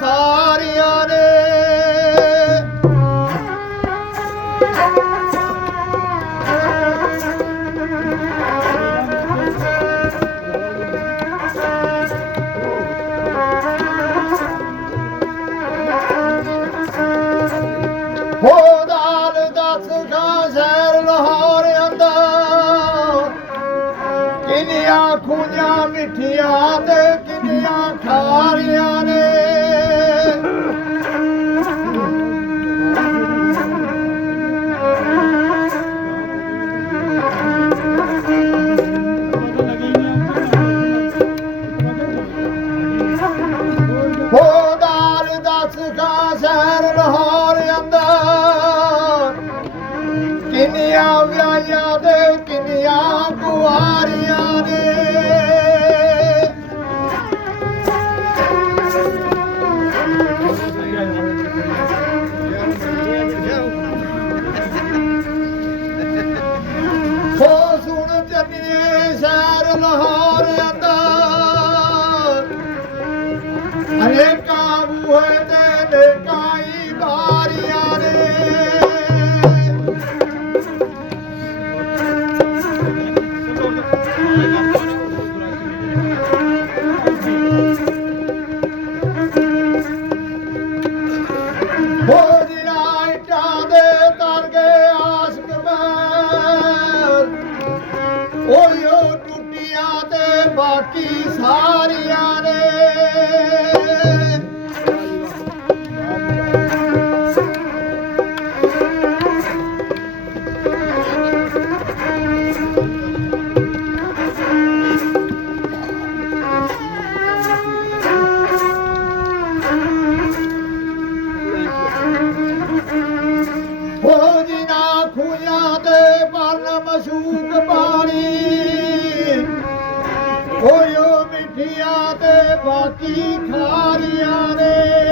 sorry सो सुण जॾहिं सैर महार खूजा ते पर्ण मशूक पाणी खो मिठिया त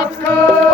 Let's go!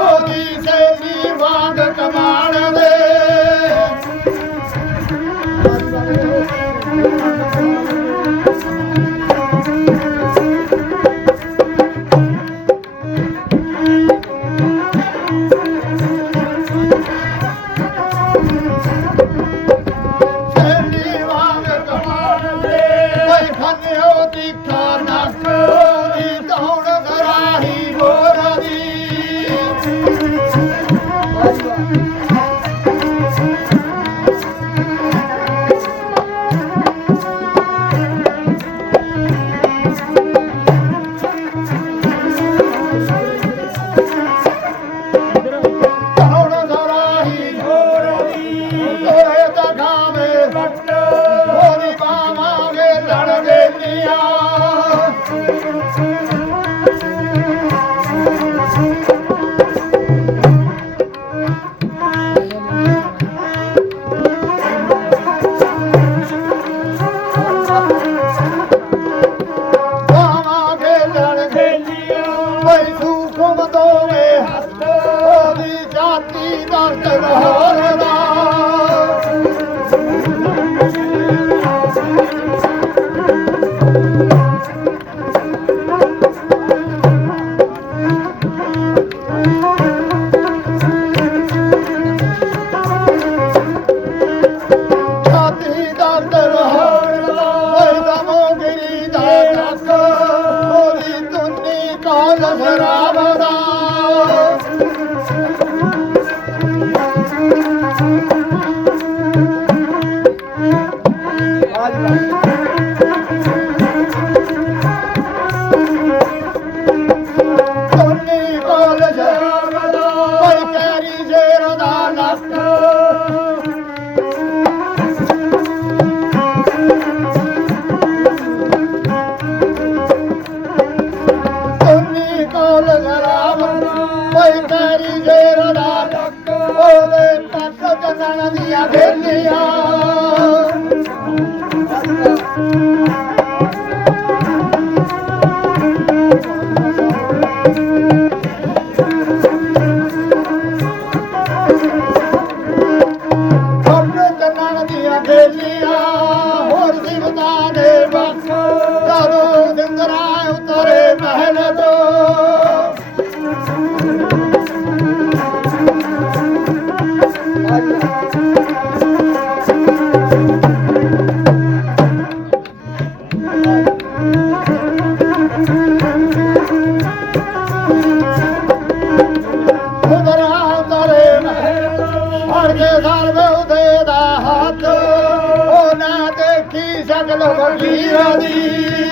ਸਕਲ ਫਕੀਰਾਂ ਦੀ